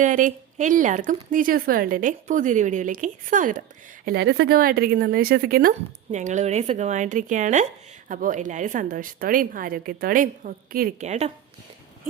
കൂട്ടുകാരെ, എല്ലാവർക്കും നിജോസ് വേൾഡിൻ്റെ പുതിയൊരു വീഡിയോയിലേക്ക് സ്വാഗതം. എല്ലാവരും സുഖമായിട്ടിരിക്കുന്നെന്ന് വിശ്വസിക്കുന്നു. ഞങ്ങളിവിടെ സുഖമായിട്ടിരിക്കുകയാണ്. അപ്പോൾ എല്ലാവരും സന്തോഷത്തോടെയും ആരോഗ്യത്തോടെയും ഒക്കെ ഇരിക്കുക കേട്ടോ.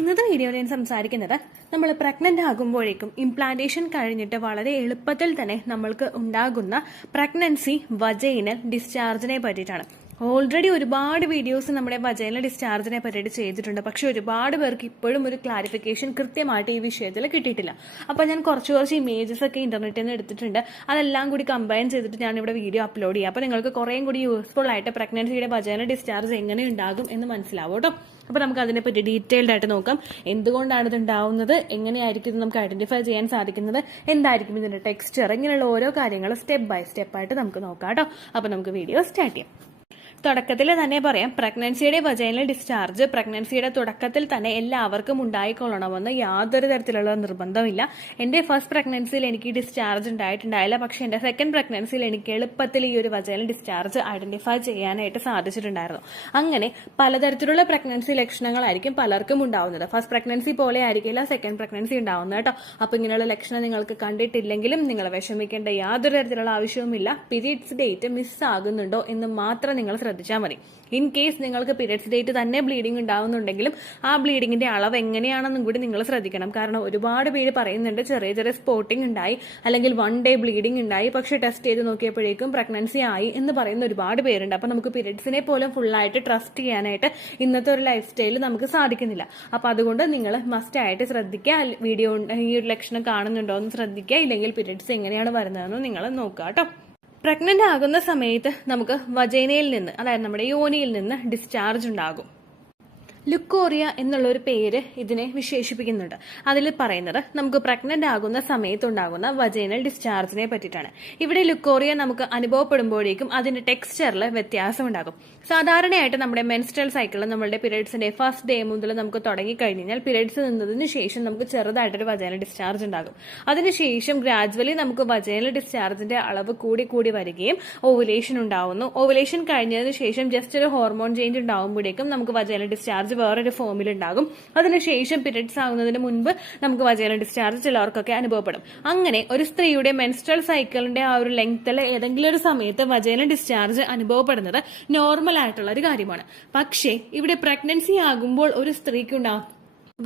ഇന്നത്തെ വീഡിയോയിൽ ഞാൻ സംസാരിക്കുന്നത് നമ്മൾ പ്രഗ്നൻ്റ് ആകുമ്പോഴേക്കും ഇംപ്ലാന്റേഷൻ കഴിഞ്ഞിട്ട് വളരെ എളുപ്പത്തിൽ തന്നെ നമ്മൾക്ക് ഉണ്ടാകുന്ന പ്രഗ്നൻസി വജൈനൽ ഡിസ്ചാർജിനെ പറ്റിയിട്ടാണ്. ഓൾറെഡി ഒരുപാട് വീഡിയോസ് നമ്മുടെ വജൈനൽ ഡിസ്ചാർജിനെ പറ്റിയിട്ട് ചെയ്തിട്ടുണ്ട്. പക്ഷെ ഒരുപാട് പേർക്ക് ഇപ്പോഴും ഒരു ക്ലാരിഫിക്കേഷൻ കൃത്യമായിട്ട് ഈ വിഷയത്തിൽ കിട്ടിയിട്ടില്ല. അപ്പോൾ ഞാൻ കുറച്ച് ഇമേജസ് ഒക്കെ ഇന്റർനെറ്റിൽ നിന്ന് എടുത്തിട്ടുണ്ട്. അതെല്ലാം കൂടി കമ്പൈൻ ചെയ്തിട്ട് ഞാൻ ഇവിടെ വീഡിയോ അപ്ലോഡ് ചെയ്യാം. അപ്പോൾ നിങ്ങൾക്ക് കുറേയും കൂടി യൂസ്ഫുൾ ആയിട്ട് പ്രഗ്നൻസിയുടെ വജൈനൽ ഡിസ്ചാർജ് എങ്ങനെ ഉണ്ടാകും എന്ന് മനസ്സിലാവും കേട്ടോ. അപ്പോൾ നമുക്ക് അതിനെപ്പറ്റി ഡീറ്റെയിൽഡ് ആയിട്ട് നോക്കാം. എന്തുകൊണ്ടാണ് ഇത് ഉണ്ടാവുന്നത്, എങ്ങനെയായിരിക്കും ഇത് നമുക്ക് ഐഡന്റിഫൈ ചെയ്യാൻ സാധിക്കുന്നത്, എന്തായിരിക്കും ഇതിന്റെ ടെക്സ്ചർ, ഇങ്ങനെയുള്ള ഓരോ കാര്യങ്ങൾ സ്റ്റെപ്പ് ബൈ സ്റ്റെപ്പ് ആയിട്ട് നമുക്ക് നോക്കാം കേട്ടോ. അപ്പോൾ നമുക്ക് വീഡിയോ സ്റ്റാർട്ട് ചെയ്യാം. തുടക്കത്തിൽ തന്നെ പറയാം, പ്രഗ്നൻസിയുടെ വജൈനൽ ഡിസ്ചാർജ് പ്രഗ്നൻസിയുടെ തുടക്കത്തിൽ തന്നെ എല്ലാവർക്കും ഉണ്ടായിക്കൊള്ളണമെന്ന് യാതൊരു തരത്തിലുള്ള നിർബന്ധമില്ല. എൻ്റെ ഫസ്റ്റ് പ്രഗ്നൻസിയിൽ എനിക്ക് ഡിസ്ചാർജ് ഉണ്ടായിട്ടുണ്ടായില്ല. പക്ഷെ എൻ്റെ സെക്കൻഡ് പ്രഗ്നൻസിയിൽ എനിക്ക് എളുപ്പത്തിൽ ഈ ഒരു വജൈനൽ ഡിസ്ചാർജ് ഐഡന്റിഫൈ ചെയ്യാനായിട്ട് സാധിച്ചിട്ടുണ്ടായിരുന്നു. അങ്ങനെ പലതരത്തിലുള്ള പ്രഗ്നൻസി ലക്ഷണങ്ങളായിരിക്കും പലർക്കും ഉണ്ടാവുന്നത്. ഫസ്റ്റ് പ്രഗ്നൻസി പോലെ ആയിരിക്കില്ല സെക്കൻഡ് പ്രഗ്നൻസി ഉണ്ടാവുന്നത് കേട്ടോ. അപ്പോൾ ഇങ്ങനെയുള്ള ലക്ഷണം നിങ്ങൾക്ക് കണ്ടിട്ടില്ലെങ്കിലും നിങ്ങൾ വിഷമിക്കേണ്ട യാതൊരു തരത്തിലുള്ള ആവശ്യവുമില്ല. പീരീഡ്സ് ഡേറ്റ് മിസ്സാകുന്നുണ്ടോ എന്ന് മാത്രം നിങ്ങൾ ശ്രദ്ധിച്ചാൽ മതി. ഇൻ കേസ് നിങ്ങൾക്ക് പീരിയഡ്സ് ഡേറ്റ് തന്നെ ബ്ലീഡിംഗ് ഉണ്ടാവുന്നുണ്ടെങ്കിലും ആ ബ്ലീഡിങ്ങിന്റെ അളവ് എങ്ങനെയാണെന്നും കൂടി നിങ്ങൾ ശ്രദ്ധിക്കണം. കാരണം ഒരുപാട് പേര് പറയുന്നുണ്ട് ചെറിയ സ്പോട്ടിംഗ് ഉണ്ടായി, അല്ലെങ്കിൽ 1 day ബ്ലീഡിംഗ് ഉണ്ടായി, പക്ഷെ ടെസ്റ്റ് ചെയ്ത് നോക്കിയപ്പോഴേക്കും പ്രഗ്നൻസി ആയി എന്ന് പറയുന്ന ഒരുപാട് പേരുണ്ട്. അപ്പൊ നമുക്ക് പീരിയഡ്സിനെ പോലും ഫുള്ളായിട്ട് ട്രസ്റ്റ് ചെയ്യാനായിട്ട് ഇന്നത്തെ ഒരു ലൈഫ് സ്റ്റൈലിൽ നമുക്ക് സാധിക്കുന്നില്ല. അപ്പൊ അതുകൊണ്ട് നിങ്ങൾ മസ്റ്റ് ആയിട്ട് ശ്രദ്ധിക്കുക. വീഡിയോ ഈ ഒരു ലക്ഷണം കാണുന്നുണ്ടോ എന്ന് ശ്രദ്ധിക്കുക. ഇല്ലെങ്കിൽ പീരിയഡ്സ് എങ്ങനെയാണ് വരുന്നതെന്ന് നിങ്ങൾ നോക്കുക കേട്ടോ. പ്രഗ്നന്റ് ആകുന്ന സമയത്ത് നമുക്ക് വജൈനയിൽ നിന്ന്, അതായത് നമ്മുടെ യോനിയിൽ നിന്ന് ഡിസ്ചാർജ് ഉണ്ടാകും. ലുക്കോറിയ എന്നുള്ള ഒരു പേര് ഇതിനെ വിശേഷിപ്പിക്കുന്നുണ്ട്. അതിൽ പറയുന്നത് നമുക്ക് പ്രഗ്നന്റ് ആകുന്ന സമയത്തുണ്ടാകുന്ന വജൈനൽ ഡിസ്ചാർജിനെ പറ്റിയിട്ടാണ്. ഇവിടെ ലുക്കോറിയ നമുക്ക് അനുഭവപ്പെടുമ്പോഴേക്കും അതിന്റെ ടെക്സ്ചറിൽ വ്യത്യാസം ഉണ്ടാകും. സാധാരണയായിട്ട് നമ്മുടെ മെൻസ്ട്രൽ സൈക്കിൾ, നമ്മുടെ പീരിയഡ്സിന്റെ ഫസ്റ്റ് ഡേ മുതൽ നമുക്ക് തുടങ്ങിക്കഴിഞ്ഞാൽ പീരിയഡ്സ് നിന്നതിന് ശേഷം നമുക്ക് ചെറുതായിട്ടൊരു വജൈനൽ ഡിസ്ചാർജ് ഉണ്ടാകും. അതിനുശേഷം ഗ്രാജുവലി നമുക്ക് വജൈനൽ ഡിസ്ചാർജിന്റെ അളവ് കൂടി വരികയും ഓവുലേഷൻ ഉണ്ടാവുന്നു. ഓവുലേഷൻ കഴിഞ്ഞതിന് ശേഷം ജസ്റ്റ് ഒരു ഹോർമോൺ ചേഞ്ച് ഉണ്ടാവുമ്പോഴേക്കും നമുക്ക് വജൈനൽ ഡിസ്ചാർജ് വേറൊരു ഫോമിൽ ഉണ്ടാകും. അതിനുശേഷം പീരിയഡ്സ് ആകുന്നതിന് മുൻപ് നമുക്ക് വജൈനൽ ഡിസ്ചാർജ് ചിലർക്കൊക്കെ അനുഭവപ്പെടും. അങ്ങനെ ഒരു സ്ത്രീയുടെ മെൻസ്ട്രൽ സൈക്കിളിന്റെ ആ ഒരു ലെങ്ത്തിൽ ഏതെങ്കിലും ഒരു സമയത്ത് വജൈനൽ ഡിസ്ചാർജ് അനുഭവപ്പെടുന്നത് നോർമൽ ആയിട്ടുള്ള ഒരു കാര്യമാണ്. പക്ഷേ ഇവിടെ പ്രഗ്നൻസി ആകുമ്പോൾ ഒരു സ്ത്രീക്കുണ്ടാകും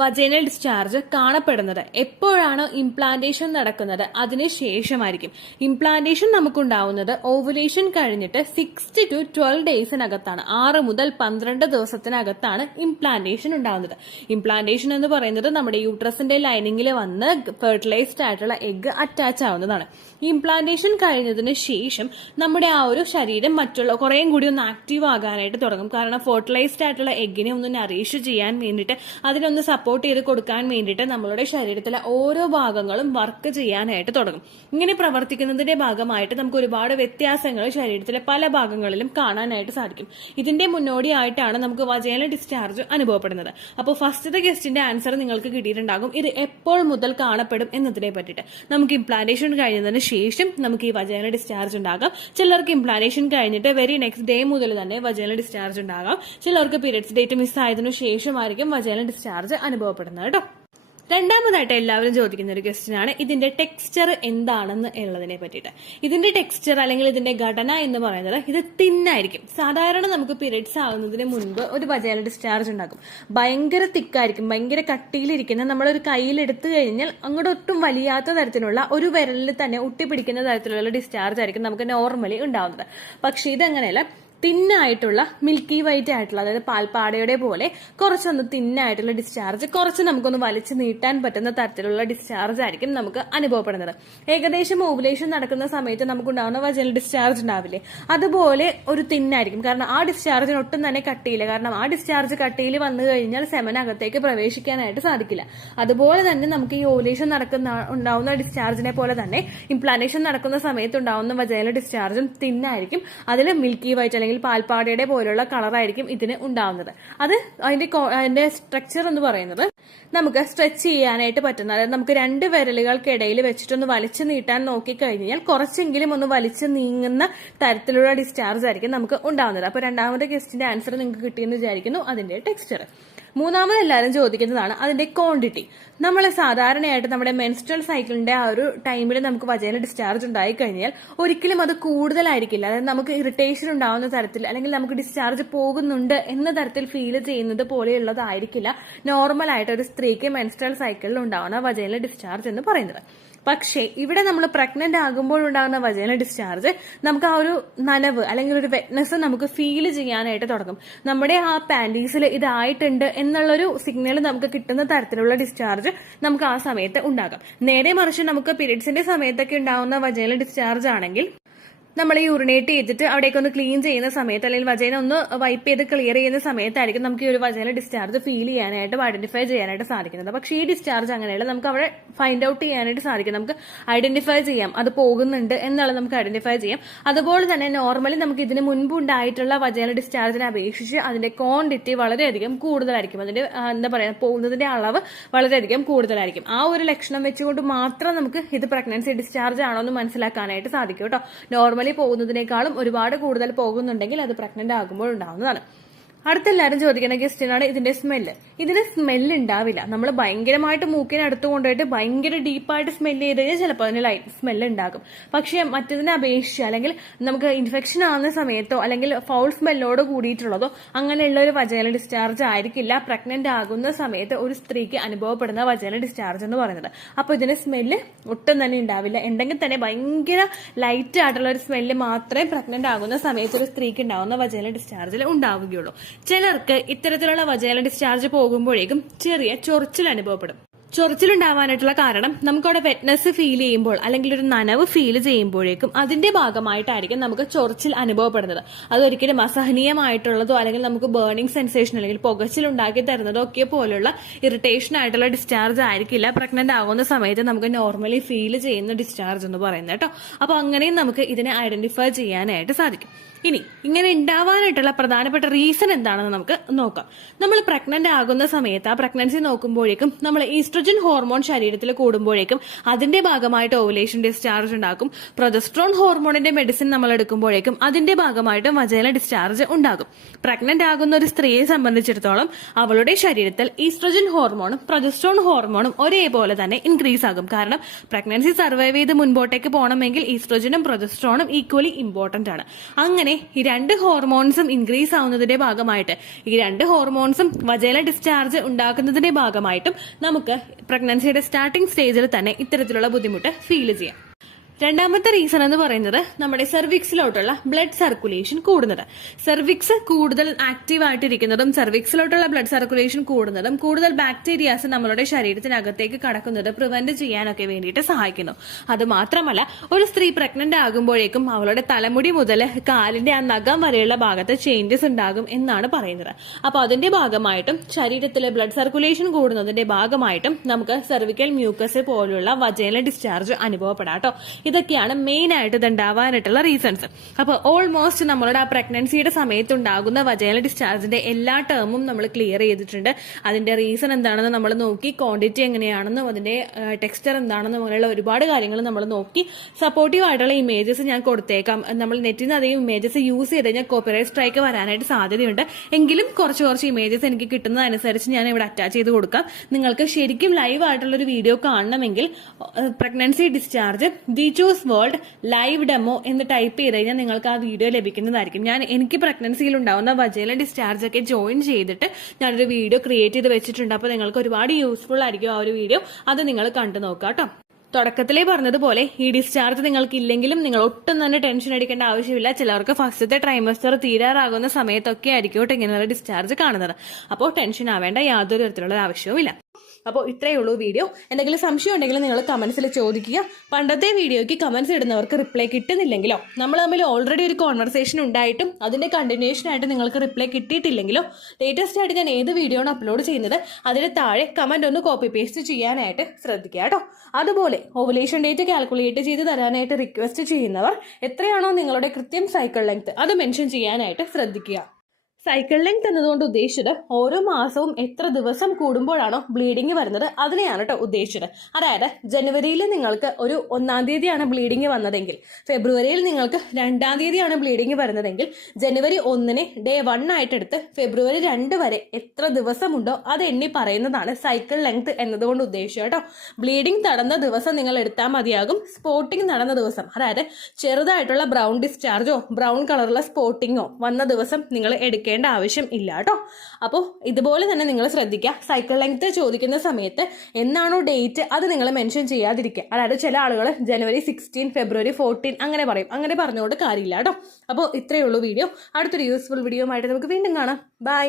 വജൈനൽ ഡിസ്ചാർജ് കാണപ്പെടുന്നത് എപ്പോഴാണോ ഇംപ്ലാന്റേഷൻ നടക്കുന്നത് അതിന് ശേഷമായിരിക്കും. ഇംപ്ലാന്റേഷൻ നമുക്കുണ്ടാവുന്നത് ഓവുലേഷൻ കഴിഞ്ഞിട്ട് 6 to 12 ഡേയ്സിനകത്താണ്. 6 മുതൽ 12 ദിവസത്തിനകത്താണ് ഇംപ്ലാന്റേഷൻ ഉണ്ടാവുന്നത്. ഇംപ്ലാന്റേഷൻ എന്ന് പറയുന്നത് നമ്മുടെ യൂട്രസിന്റെ ലൈനിങ്ങിൽ വന്ന് ഫെർട്ടിലൈസ്ഡ് ആയിട്ടുള്ള എഗ് അറ്റാച്ച് ആവുന്നതാണ്. ഇംപ്ലാന്റേഷൻ കഴിഞ്ഞതിന് ശേഷം നമ്മുടെ ആ ഒരു ശരീരം മറ്റുള്ള കുറേയും കൂടി ഒന്ന് ആക്റ്റീവ് ആകാനായിട്ട് തുടങ്ങും. കാരണം ഫെർട്ടിലൈസ്ഡ് ആയിട്ടുള്ള എഗ്ഗിനെ ഒന്ന് നറീഷ് ചെയ്യാൻ വേണ്ടിയിട്ട്, അതിനൊന്ന് സപ്പോർട്ട് ചെയ്ത് കൊടുക്കാൻ വേണ്ടിയിട്ട് നമ്മളുടെ ശരീരത്തിലെ ഓരോ ഭാഗങ്ങളും വർക്ക് ചെയ്യാനായിട്ട് തുടങ്ങും. ഇങ്ങനെ പ്രവർത്തിക്കുന്നതിന്റെ ഭാഗമായിട്ട് നമുക്ക് ഒരുപാട് വ്യത്യാസങ്ങൾ ശരീരത്തിലെ പല ഭാഗങ്ങളിലും കാണാനായിട്ട് സാധിക്കും. ഇതിന്റെ മുന്നോടിയായിട്ടാണ് നമുക്ക് വജൈനൽ ഡിസ്ചാർജ് അനുഭവപ്പെടുന്നത്. അപ്പോൾ ഫസ്റ്റത്തെ ക്വസ്റ്റിന്റെ ആൻസർ നിങ്ങൾക്ക് കിട്ടിയിട്ടുണ്ടാകും. ഇത് എപ്പോൾ മുതൽ കാണപ്പെടും എന്നതിനെ പറ്റിയിട്ട്. നമുക്ക് ഇംപ്ലാന്റേഷൻ കഴിഞ്ഞതിന് ശേഷം നമുക്ക് ഈ വജൈനൽ ഡിസ്ചാർജ് ഉണ്ടാകാം. ചിലർക്ക് ഇംപ്ലാന്റേഷൻ കഴിഞ്ഞിട്ട് വെരി നെക്സ്റ്റ് ഡേ മുതൽ തന്നെ വജൈനൽ ഡിസ്ചാർജ് ഉണ്ടാകാം. ചിലർക്ക് പീരിയഡ്സ് ഡേറ്റ് മിസ്സായതിനു ശേഷമായിരിക്കും വജൈനൽ ഡിസ്ചാർജ് അനുഭവപ്പെടുന്നത് കേട്ടോ. രണ്ടാമതായിട്ട് എല്ലാവരും ചോദിക്കുന്ന ഒരു ക്വസ്റ്റ്യൻ ആണ് ഇതിന്റെ ടെക്സ്ചർ എന്താണെന്ന് ഉള്ളതിനെ പറ്റിയിട്ട്. ഇതിന്റെ ടെക്സ്ചർ അല്ലെങ്കിൽ ഇതിന്റെ ഘടന എന്ന് പറയുന്നത് ഇത് തിന്നായിരിക്കും. സാധാരണ നമുക്ക് പീരിയഡ്സ് ആകുന്നതിന് മുൻപ് ഒരു വജൈനൽ ഡിസ്ചാർജ് ഉണ്ടാകും. ഭയങ്കര തിക്കായിരിക്കും, ഭയങ്കര കട്ടിയിലിരിക്കുന്ന, നമ്മളൊരു കയ്യിലെടുത്തു കഴിഞ്ഞാൽ അങ്ങോട്ട് ഒട്ടും വലിയാത്ത തരത്തിലുള്ള, ഒരു വിരലിൽ തന്നെ ഒട്ടിപ്പിടിക്കുന്ന തരത്തിലുള്ള ഡിസ്ചാർജ് ആയിരിക്കും നമുക്ക് നോർമലി ഉണ്ടാവുന്നത്. പക്ഷെ ഇതങ്ങനെയല്ല. തിന്നായിട്ടുള്ള മിൽക്കി വൈറ്റ് ആയിട്ടുള്ള, അതായത് പാൽപ്പാടയുടെ പോലെ കുറച്ചൊന്ന് തിന്നായിട്ടുള്ള ഡിസ്ചാർജ്, കുറച്ച് നമുക്കൊന്ന് വലിച്ചു നീട്ടാൻ പറ്റുന്ന തരത്തിലുള്ള ഡിസ്ചാർജ് ആയിരിക്കും നമുക്ക് അനുഭവപ്പെടുന്നത്. ഏകദേശം ഓവുലേഷൻ നടക്കുന്ന സമയത്ത് നമുക്കുണ്ടാകുന്ന വജൈനൽ ഡിസ്ചാർജ് ഉണ്ടാവില്ലേ, അതുപോലെ ഒരു തിന്നായിരിക്കും. കാരണം ആ ഡിസ്ചാർജിന് ഒട്ടും തന്നെ കട്ടിയില്ല. കാരണം ആ ഡിസ്ചാർജ് കട്ടിയിൽ വന്നു കഴിഞ്ഞാൽ സെമനകത്തേക്ക് പ്രവേശിക്കാനായിട്ട് സാധിക്കില്ല. അതുപോലെ തന്നെ നമുക്ക് ഈ ഓവുലേഷൻ ഉണ്ടാവുന്ന ഡിസ്ചാർജിനെ പോലെ തന്നെ ഇംപ്ലാന്റേഷൻ നടക്കുന്ന സമയത്ത് ഉണ്ടാവുന്ന വജൈനൽ ഡിസ്ചാർജും തിന്നായിരിക്കും. അതിൽ മിൽക്കി വൈറ്റ് അല്ലെങ്കിൽ പാൽപ്പാടയുടെ പോലുള്ള കളറായിരിക്കും ഇതിന് ഉണ്ടാവുന്നത്. അത് അതിന്റെ സ്ട്രക്ചർ എന്ന് പറയുന്നത് നമുക്ക് സ്ട്രെച്ച് ചെയ്യാനായിട്ട് പറ്റുന്ന, അതായത് നമുക്ക് 2 വിരലുകൾക്കിടയിൽ വെച്ചിട്ടൊന്ന് വലിച്ചു നീട്ടാൻ നോക്കിക്കഴിഞ്ഞാൽ കുറച്ചെങ്കിലും ഒന്ന് വലിച്ചു നീങ്ങുന്ന തരത്തിലുള്ള ഡിസ്ചാർജ് ആയിരിക്കും നമുക്ക് ഉണ്ടാവുന്നത്. അപ്പൊ രണ്ടാമത്തെ ക്വസ്റ്റിന്റെ ആൻസർ നിങ്ങൾക്ക് കിട്ടിയെന്ന് വിചാരിക്കുന്നു, അതിന്റെ ടെക്സ്ചർ. മൂന്നാമത് എല്ലാവരും ചോദിക്കുന്നതാണ് അതിന്റെ ക്വാണ്ടിറ്റി. നമ്മൾ സാധാരണയായിട്ട് നമ്മുടെ മെൻസ്ട്രൽ സൈക്കിളിന്റെ ആ ഒരു ടൈമിൽ നമുക്ക് വജൈനൽ ഡിസ്ചാർജ് ഉണ്ടായി കഴിഞ്ഞാൽ ഒരിക്കലും അത് കൂടുതലായിരിക്കില്ല. അതായത് നമുക്ക് ഇറിറ്റേഷൻ ഉണ്ടാവുന്ന തരത്തിൽ അല്ലെങ്കിൽ നമുക്ക് ഡിസ്ചാർജ് പോകുന്നുണ്ട് എന്ന തരത്തിൽ ഫീൽ ചെയ്യുന്നത് പോലെയുള്ളതായിരിക്കില്ല നോർമൽ ആയിട്ട് ഒരു സ്ത്രീക്ക് മെൻസ്ട്രൽ സൈക്കിളിൽ ഉണ്ടാവുന്ന വജൈനൽ ഡിസ്ചാർജ് എന്ന് പറയുന്നത്. പക്ഷേ ഇവിടെ നമ്മൾ പ്രഗ്നന്റ് ആകുമ്പോഴുണ്ടാകുന്ന വജൈനൽ ഡിസ്ചാർജ് നമുക്ക് ആ ഒരു നനവ് അല്ലെങ്കിൽ ഒരു വെറ്റ്നെസ് നമുക്ക് ഫീൽ ചെയ്യാനായിട്ട് തുടങ്ങും. നമ്മുടെ ആ പാൻറ്റീസിൽ ഇതായിട്ടുണ്ട് എന്നുള്ളൊരു സിഗ്നൽ നമുക്ക് കിട്ടുന്ന തരത്തിലുള്ള ഡിസ്ചാർജ് നമുക്ക് ആ സമയത്ത് ഉണ്ടാകാം. നേരെ മറിച്ച് നമുക്ക് പീരീഡ്സിന്റെ സമയത്തൊക്കെ ഉണ്ടാകുന്ന വജൈനൽ ഡിസ്ചാർജ് ആണെങ്കിൽ നമ്മൾ യൂറിനേറ്റ് ചെയ്തിട്ട് അവിടേക്ക് ഒന്ന് ക്ലീൻ ചെയ്യുന്ന സമയത്ത് അല്ലെങ്കിൽ വജൈന ഒന്ന് വൈപ്പ് ചെയ്ത് ക്ലിയർ ചെയ്യുന്ന സമയത്തായിരിക്കും നമുക്ക് ഈ ഒരു വജൈനൽ ഡിസ്ചാർജ് ഫീൽ ചെയ്യാനായിട്ട് ഐഡന്റിഫൈ ചെയ്യാനായിട്ട് സാധിക്കുന്നത്. പക്ഷേ ഈ ഡിസ്ചാർജ് അങ്ങനെയല്ല, നമുക്ക് അവിടെ ഫൈൻഡ് ഔട്ട് ചെയ്യാനായിട്ട് സാധിക്കും. നമുക്ക് ഐഡന്റിഫൈ ചെയ്യാം അത് പോകുന്നുണ്ട് എന്നുള്ളത് നമുക്ക് ഐഡന്റിഫൈ ചെയ്യാം. അതുപോലെ തന്നെ നോർമലി നമുക്ക് ഇതിന് മുൻപ് ഉണ്ടായിട്ടുള്ള വജൈനൽ ഡിസ്ചാർജിനെ അപേക്ഷിച്ച് അതിന്റെ ക്വാണ്ടിറ്റി വളരെയധികം കൂടുതലായിരിക്കും. അതിന്റെ എന്താ പറയുക, പോകുന്നതിന്റെ അളവ് വളരെയധികം കൂടുതലായിരിക്കും. ആ ഒരു ലക്ഷണം വെച്ചുകൊണ്ട് മാത്രം നമുക്ക് ഇത് പ്രഗ്നൻസി ഡിസ്ചാർജ് ആണോ എന്ന് മനസ്സിലാക്കാനായിട്ട് സാധിക്കും കേട്ടോ. നോർമലി പോകുന്നതിനേക്കാളും ഒരുപാട് കൂടുതൽ പോകുന്നുണ്ടെങ്കിൽ അത് പ്രഗ്നന്റ് ആകുമ്പോൾ ഉണ്ടാവുന്നതാണ്. അടുത്തെല്ലാവരും ചോദിക്കുന്ന ക്വസ്റ്റ്യനാണ് ഇതിന്റെ സ്മെല്ല്. ഇതിന് സ്മെല്ല് ഉണ്ടാവില്ല. നമ്മൾ ഭയങ്കരമായിട്ട് മൂക്കിന് അടുത്ത് കൊണ്ടുപോയിട്ട് ഭയങ്കര ഡീപ്പായിട്ട് സ്മെല്ല് ചെയ്ത് കഴിഞ്ഞാൽ ചിലപ്പോൾ അതിന് ലൈറ്റ് സ്മെല്ല് ഉണ്ടാകും. പക്ഷേ മറ്റതിനെ അപേക്ഷിച്ച് അല്ലെങ്കിൽ നമുക്ക് ഇൻഫെക്ഷൻ ആവുന്ന സമയത്തോ അല്ലെങ്കിൽ ഫൗൾ സ്മെല്ലോട് കൂടിയിട്ടുള്ളതോ അങ്ങനെയുള്ള ഒരു വജൈനൽ ഡിസ്ചാർജ് ആയിരിക്കില്ല പ്രഗ്നന്റ് ആകുന്ന സമയത്ത് ഒരു സ്ത്രീക്ക് അനുഭവപ്പെടുന്ന വജൈനൽ ഡിസ്ചാർജ് എന്ന് പറയുന്നത്. അപ്പോൾ ഇതിന് സ്മെല്ല് ഒട്ടും തന്നെ ഉണ്ടാവില്ല. ഉണ്ടെങ്കിൽ തന്നെ ഭയങ്കര ലൈറ്റ് ആയിട്ടുള്ള ഒരു സ്മെല്ല് മാത്രമേ പ്രഗ്നന്റ് ആകുന്ന സമയത്ത് ഒരു സ്ത്രീക്ക് ഉണ്ടാവുന്ന വജൈനൽ ഡിസ്ചാർജിൽ ഉണ്ടാവുകയുള്ളൂ. ചിലർക്ക് ഇത്തരത്തിലുള്ള വജൈനൽ ഡിസ്ചാർജ് പോകുമ്പോഴേക്കും ചെറിയ ചൊറിച്ചിൽ അനുഭവപ്പെടും. ചൊറിച്ചിലുണ്ടാവാനായിട്ടുള്ള കാരണം നമുക്കവിടെ വെറ്റ്നസ് ഫീൽ ചെയ്യുമ്പോൾ അല്ലെങ്കിൽ ഒരു നനവ് ഫീൽ ചെയ്യുമ്പോഴേക്കും അതിന്റെ ഭാഗമായിട്ടായിരിക്കും നമുക്ക് ചൊറിച്ചിൽ അനുഭവപ്പെടുന്നത്. അതൊരിക്കലും അസഹനീയമായിട്ടുള്ളതോ അല്ലെങ്കിൽ നമുക്ക് ബേണിംഗ് സെൻസേഷൻ അല്ലെങ്കിൽ പുകച്ചിൽ ഉണ്ടാക്കി തരുന്നതോ ഒക്കെ പോലുള്ള ഇറിറ്റേഷൻ ആയിട്ടുള്ള ഡിസ്ചാർജ് ആയിരിക്കില്ല പ്രഗ്നന്റ് ആകുന്ന സമയത്ത് നമുക്ക് നോർമലി ഫീൽ ചെയ്യുന്ന ഡിസ്ചാർജ് എന്ന് പറയുന്നത് കേട്ടോ. അപ്പൊ അങ്ങനെയും നമുക്ക് ഇതിനെ ഐഡന്റിഫൈ ചെയ്യാനായിട്ട് സാധിക്കും. ഇനി ഇങ്ങനെ ഉണ്ടാവാനായിട്ടുള്ള പ്രധാനപ്പെട്ട റീസൺ എന്താണെന്ന് നമുക്ക് നോക്കാം. നമ്മൾ പ്രഗ്നന്റ് ആകുന്ന സമയത്ത് ആ പ്രഗ്നൻസി നോക്കുമ്പോഴേക്കും നമ്മൾ ഈസ്ട്രജൻ ഹോർമോൺ ശരീരത്തിൽ കൂടുമ്പോഴേക്കും അതിന്റെ ഭാഗമായിട്ട് ഓവുലേഷൻ ഡിസ്ചാർജ് ഉണ്ടാക്കും. പ്രൊജസ്ട്രോൺ ഹോർമോണിന്റെ മെഡിസിൻ നമ്മൾ എടുക്കുമ്പോഴേക്കും അതിന്റെ ഭാഗമായിട്ട് വജൈനൽ ഡിസ്ചാർജ് ഉണ്ടാകും. പ്രഗ്നന്റ് ആകുന്ന ഒരു സ്ത്രീയെ സംബന്ധിച്ചിടത്തോളം അവളുടെ ശരീരത്തിൽ ഈസ്ട്രജൻ ഹോർമോണും പ്രൊജസ്ട്രോൺ ഹോർമോണും ഒരേപോലെ തന്നെ ഇൻക്രീസ് ആകും. കാരണം പ്രഗ്നൻസി സർവൈവ് ചെയ്ത് മുൻപോട്ടേക്ക് പോകണമെങ്കിൽ ഈസ്ട്രജനും പ്രൊജസ്ട്രോണും ഈക്വലി ഇമ്പോർട്ടന്റ് ആണ്. അങ്ങനെ ഈ രണ്ട് ഹോർമോൺസും ഇൻക്രീസ് ആവുന്നതിന്റെ ഭാഗമായിട്ട് ഈ രണ്ട് ഹോർമോൺസും വജൈനൽ ഡിസ്ചാർജ് ഉണ്ടാക്കുന്നതിന്റെ ഭാഗമായിട്ടും നമുക്ക് പ്രഗ്നൻസിയുടെ സ്റ്റാർട്ടിംഗ് സ്റ്റേജിൽ തന്നെ ഇത്തരത്തിലുള്ള ബുദ്ധിമുട്ട് ഫീൽ ചെയ്യാം. രണ്ടാമത്തെ റീസൺ എന്ന് പറയുന്നത് നമ്മുടെ സെർവിക്സിലോട്ടുള്ള ബ്ലഡ് സർക്കുലേഷൻ കൂടുന്നത്. സെർവിക്സ് കൂടുതൽ ആക്റ്റീവ് ആയിട്ടിരിക്കുന്നതും സെർവിക്സിലോട്ടുള്ള ബ്ലഡ് സർക്കുലേഷൻ കൂടുന്നതും കൂടുതൽ ബാക്ടീരിയാസ് നമ്മളുടെ ശരീരത്തിനകത്തേക്ക് കടക്കുന്നത് പ്രിവെന്റ് ചെയ്യാനൊക്കെ വേണ്ടിയിട്ട് സഹായിക്കുന്നു. അത് മാത്രമല്ല ഒരു സ്ത്രീ പ്രഗ്നന്റ് ആകുമ്പോഴേക്കും അവളുടെ തലമുടി മുതൽ കാലിന്റെ ആ നഖം വരെയുള്ള ഭാഗത്ത് ചേഞ്ചസ് ഉണ്ടാകും എന്നാണ് പറയുന്നത്. അപ്പൊ അതിന്റെ ഭാഗമായിട്ടും ശരീരത്തിലെ ബ്ലഡ് സർക്കുലേഷൻ കൂടുന്നതിന്റെ ഭാഗമായിട്ടും നമുക്ക് സെർവിക്കൽ മ്യൂക്കസ് പോലുള്ള വജൈനൽ ഡിസ്ചാർജ് അനുഭവപ്പെടാട്ടോ. ഇതൊക്കെയാണ് മെയിൻ ആയിട്ട് ഇതുണ്ടാവാനായിട്ടുള്ള റീസൺസ്. അപ്പോൾ ഓൾമോസ്റ്റ് നമ്മളുടെ ആ പ്രഗ്നൻസിയുടെ സമയത്തുണ്ടാകുന്ന വജൈനൽ ഡിസ്ചാർജിന്റെ എല്ലാ ടേമും നമ്മൾ ക്ലിയർ ചെയ്തിട്ടുണ്ട്. അതിന്റെ റീസൺ എന്താണെന്ന് നമ്മൾ നോക്കി, ക്വാണ്ടിറ്റി എങ്ങനെയാണെന്നും അതിന്റെ ടെക്സ്ചർ എന്താണെന്നും അങ്ങനെയുള്ള ഒരുപാട് കാര്യങ്ങൾ നമ്മൾ നോക്കി. സപ്പോർട്ടീവ് ആയിട്ടുള്ള ഇമേജസ് ഞാൻ കൊടുത്തേക്കാം. നമ്മൾ നെറ്റിൽ നിന്ന് അധികം ഇമേജസ് യൂസ് ചെയ്ത് കഴിഞ്ഞാൽ കോപ്പിറൈറ്റ് സ്ട്രൈക്ക് വരാനായിട്ട് സാധ്യതയുണ്ട്. എങ്കിലും കുറച്ച് ഇമേജസ് എനിക്ക് കിട്ടുന്നതനുസരിച്ച് ഞാൻ ഇവിടെ അറ്റാച്ച് ചെയ്ത് കൊടുക്കാം. നിങ്ങൾക്ക് ശരിക്കും ലൈവ് ആയിട്ടുള്ള ഒരു വീഡിയോ കാണണമെങ്കിൽ pregnancy discharge choose world live demo എന്ന് ടൈപ്പ് ചെയ്ത് കഴിഞ്ഞാൽ നിങ്ങൾക്ക് ആ വീഡിയോ ലഭിക്കുന്നതായിരിക്കും. എനിക്ക് പ്രഗ്നൻസിയിൽ ഉണ്ടാവുന്ന വജൈനൽ ഡിസ്ചാർജ് ഒക്കെ ജോയിൻ ചെയ്തിട്ട് ഞാനൊരു വീഡിയോ ക്രിയേറ്റ് ചെയ്ത് വെച്ചിട്ടുണ്ട്. അപ്പോൾ നിങ്ങൾക്ക് ഒരുപാട് യൂസ്ഫുൾ ആയിരിക്കും ആ ഒരു വീഡിയോ. അത് നിങ്ങൾ കണ്ടു നോക്കാം കേട്ടോ. തുടക്കത്തിലേ പറഞ്ഞതുപോലെ ഈ ഡിസ്ചാർജ് നിങ്ങൾക്ക് ഇല്ലെങ്കിലും നിങ്ങൾ ഒട്ടും തന്നെ ടെൻഷൻ അടിക്കേണ്ട ആവശ്യമില്ല. ചിലർക്ക് ഫസ്റ്റത്തെ ട്രൈമസ്റ്റർ തീരാറാകുന്ന സമയത്തൊക്കെ ആയിരിക്കും കേട്ടോ ഇങ്ങനെയുള്ള ഡിസ്ചാർജ് കാണുന്നത്. അപ്പോൾ ടെൻഷൻ ആവേണ്ട യാതൊരു തരത്തിലുള്ള ആവശ്യവുമില്ല. അപ്പോൾ ഇത്രയേ ഉള്ളൂ വീഡിയോ. എന്തെങ്കിലും സംശയം ഉണ്ടെങ്കിൽ നിങ്ങൾ കമൻസിൽ ചോദിക്കുക. പണ്ടത്തെ വീഡിയോയ്ക്ക് കമൻസ് ഇടുന്നവർക്ക് റിപ്ലൈ കിട്ടുന്നില്ലെങ്കിലോ നമ്മൾ തമ്മിൽ ഓൾറെഡി ഒരു കോൺവെർസേഷൻ ഉണ്ടായിട്ടും അതിന്റെ കണ്ടിന്യൂഷൻ ആയിട്ട് നിങ്ങൾക്ക് റിപ്ലൈ കിട്ടിയിട്ടില്ലെങ്കിലോ ലേറ്റസ്റ്റ് ആയിട്ട് ഞാൻ ഏത് വീഡിയോ ആണ് അപ്ലോഡ് ചെയ്യുന്നത് അതിന് താഴെ കമന്റ് ഒന്ന് കോപ്പി പേസ്റ്റ് ചെയ്യാനായിട്ട് ശ്രദ്ധിക്കുക കേട്ടോ. അതുപോലെ ഓവുലേഷൻ ഡേറ്റ് കാൽക്കുലേറ്റ് ചെയ്ത് തരാനായിട്ട് റിക്വസ്റ്റ് ചെയ്യുന്നവർ എത്രയാണോ നിങ്ങളുടെ കൃത്യം സൈക്കിൾ ലെങ്ത് അത് മെൻഷൻ ചെയ്യാനായിട്ട് ശ്രദ്ധിക്കുക. സൈക്കിൾ ലെങ്ത് എന്നതുകൊണ്ട് ഉദ്ദേശിച്ചത് ഓരോ മാസവും എത്ര ദിവസം കൂടുമ്പോഴാണോ ബ്ലീഡിങ് വരുന്നത് അതിനെയാണ് കേട്ടോ ഉദ്ദേശിച്ചത്. അതായത് ജനുവരിയിൽ നിങ്ങൾക്ക് ഒരു 1-ാം തീയതിയാണ് ബ്ലീഡിങ് വന്നതെങ്കിൽ, ഫെബ്രുവരിയിൽ നിങ്ങൾക്ക് 2-ാം തീയതിയാണ് ബ്ലീഡിങ് വരുന്നതെങ്കിൽ, ജനുവരി 1-നെ ഡേ 1 ആയിട്ടെടുത്ത് ഫെബ്രുവരി 2 വരെ എത്ര ദിവസമുണ്ടോ അത് എണ്ണി പറയുന്നതാണ് സൈക്കിൾ ലെങ്ത് എന്നതുകൊണ്ട് ഉദ്ദേശിച്ചത് കേട്ടോ. ബ്ലീഡിങ് നടന്ന ദിവസം നിങ്ങൾ എടുത്താൽ മതിയാകും. സ്പോട്ടിങ് നടന്ന ദിവസം, അതായത് ചെറുതായിട്ടുള്ള ബ്രൗൺ ഡിസ്ചാർജോ ബ്രൗൺ കളറുള്ള സ്പോട്ടിങ്ങോ വന്ന ദിവസം നിങ്ങൾ എടുക്കേണ്ട ആവശ്യം ഇല്ല കേട്ടോ. അപ്പോൾ ഇതുപോലെ തന്നെ നിങ്ങൾ ശ്രദ്ധിക്കുക. സൈക്കിൾ ലെങ്ത് ചോദിക്കുന്ന സമയത്ത് എന്നാണോ ഡേറ്റ് അത് നിങ്ങൾ മെൻഷൻ ചെയ്യാതിരിക്കുക. അതായത് ചില ആളുകൾ ജനുവരി 16, ഫെബ്രുവരി 14 അങ്ങനെ പറയും. അങ്ങനെ പറഞ്ഞുകൊണ്ട് കാര്യമില്ല കേട്ടോ. അപ്പോൾ ഇത്രയേ ഉള്ളൂ വീഡിയോ. അടുത്തൊരു യൂസ്ഫുൾ വീഡിയോ ആയിട്ട് നമുക്ക് വീണ്ടും കാണാം. ബൈ.